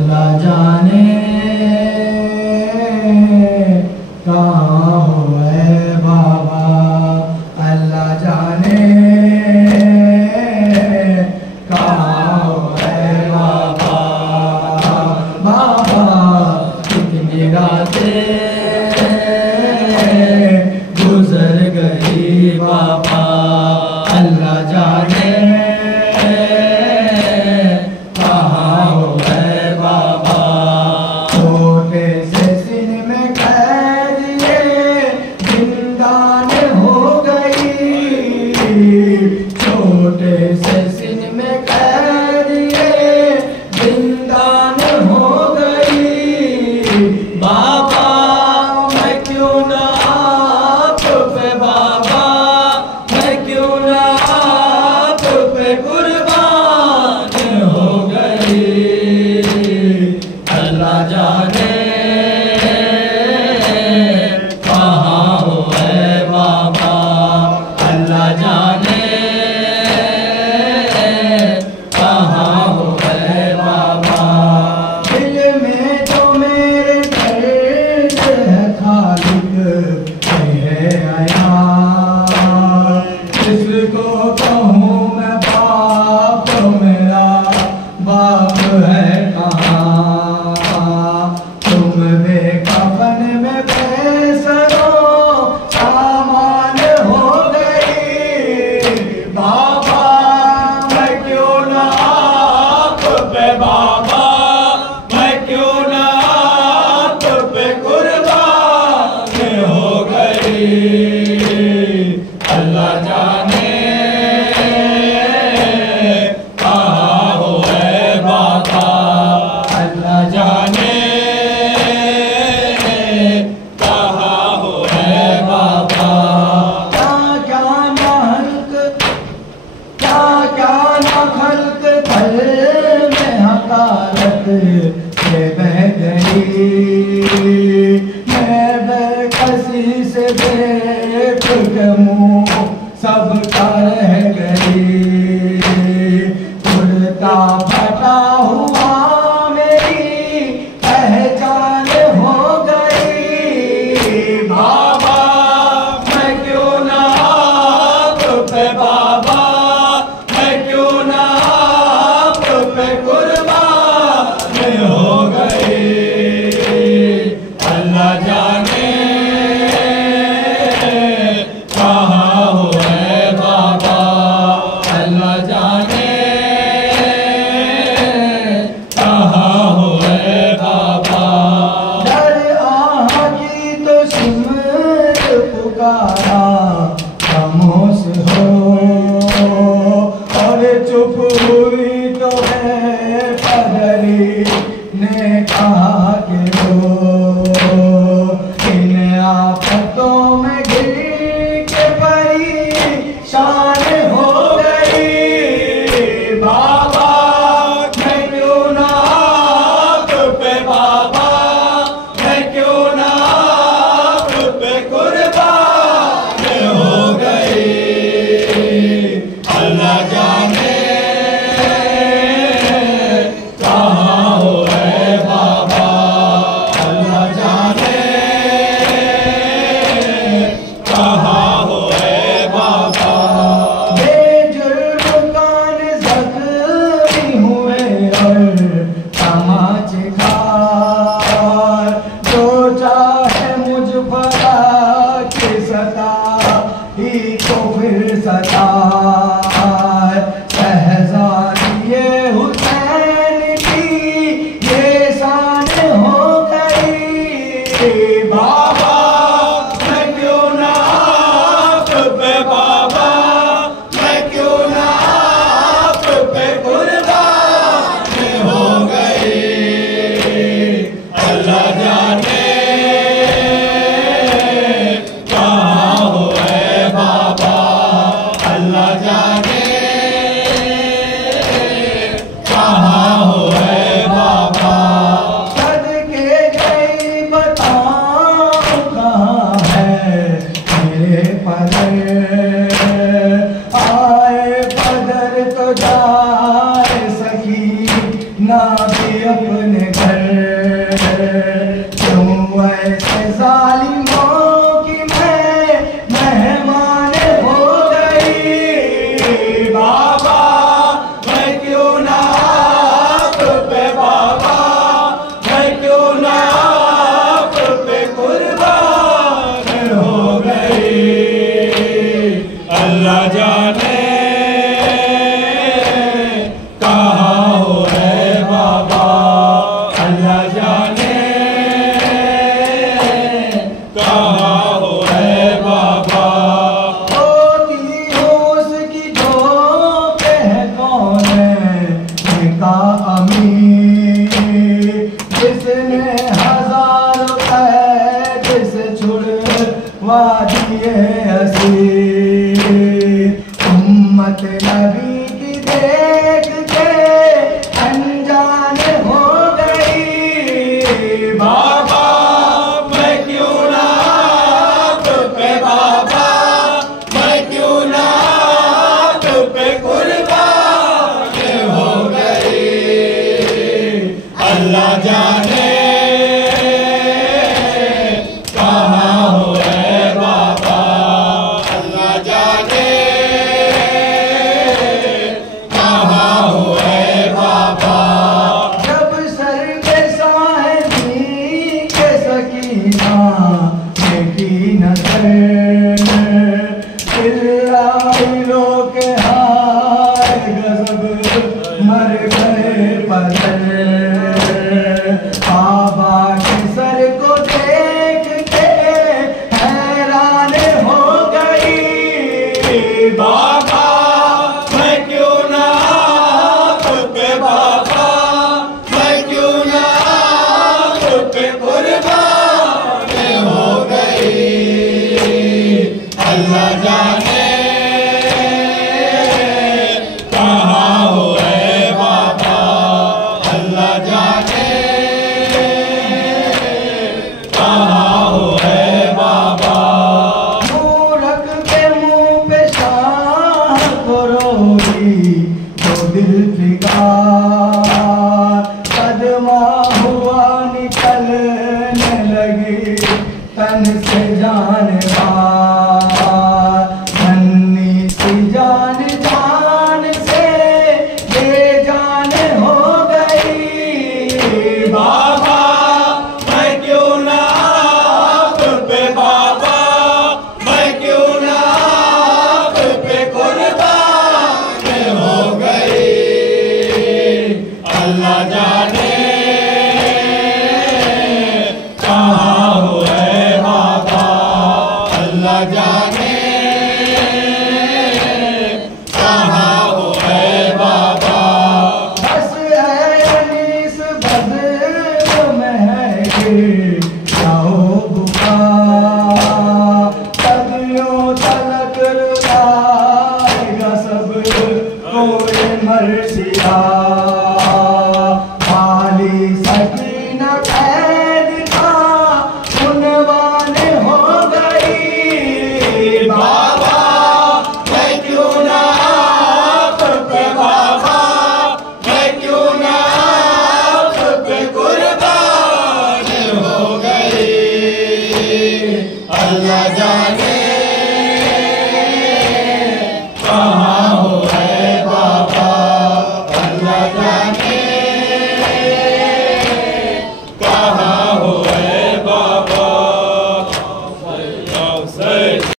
अल्लाह जाने कहाँ हो है बाबा, अल्लाह जाने कहाँ हो है बाबा। बाबा कितनी रातें गुजर गई बाबा, अल्लाह जाने कहाँ हो है बाबा। छोटे से सीन में कैद ये जिंदान हो गई, छोटे से सीन में कैद ये जिंदान हो गई। बाबा मैं क्यों ना आप पे बाबा, मैं क्यों ना आप पे कुर्बान हो गई। अल्लाह जाने कहाँ हो है बाबा, अल्लाह जाने कहाँ हो है बाबा। दिल में जो मेरे दर्द है खालिक है आया, किसको कहूँ मैं बाप, मेरा बाप है कहाँ। तुम बेकफन में बेसरो सामान हो गई। बाबा मैं क्यों ना आप पे बाबा, मैं क्यों ना आप पे कुर्बान हो गई। अल्लाह जाने कहाँ हो है बाबा, अल्लाह जाने कहाँ हो है बाबा। क्या क्या ना हल्क, क्या क्या ना खल्क पल में हकारत से बह गई। मैं बेकसी से देख के मुँह सबका रह गई। उड़ता फटा हुआ मेरी पहचान हो गई। बाबा मैं क्यों ना आप पे बाबा, मैं क्यों ना आप पे कुर्बान हो गई। अल्लाह जाने कहाँ हो है बाबा, अल्लाह जाने कहाँ हो है बाबा। डर आहा की तो सिमत पुकारा खामोश हो, और चुप हुई तो है पदरी ने कहा कि हो। इन आफतों में घिर के परेशान हो गई। बाबा मैं क्यों ना आप पे बाबा, मैं क्यों ना आप पे कुर्बान हो गई। अल्लाह जाने कहाँ हो है बाबा, अपने घर। क्यों ऐसे जालिमों की मैं मेहमान हो गई। बाबा मैं क्यों ना आप पे, बाबा मैं क्यों ना आप पे कुर्बान हो गई। अल्लाह जाने कहाँ हो है बाबा, अल्लाह जाने कहाँ हो है बाबा। होती हो उसकी जो कौन है का अमीर, जिसने हजारों कैद से छुड़वा दिए असीर। उम्मत नबी की देख के अनजान हो गई। बाबा मैं क्यों ना आप पे, बाबा मैं क्यों ना आप पे कुर्बान हो गई। अल्लाह जाने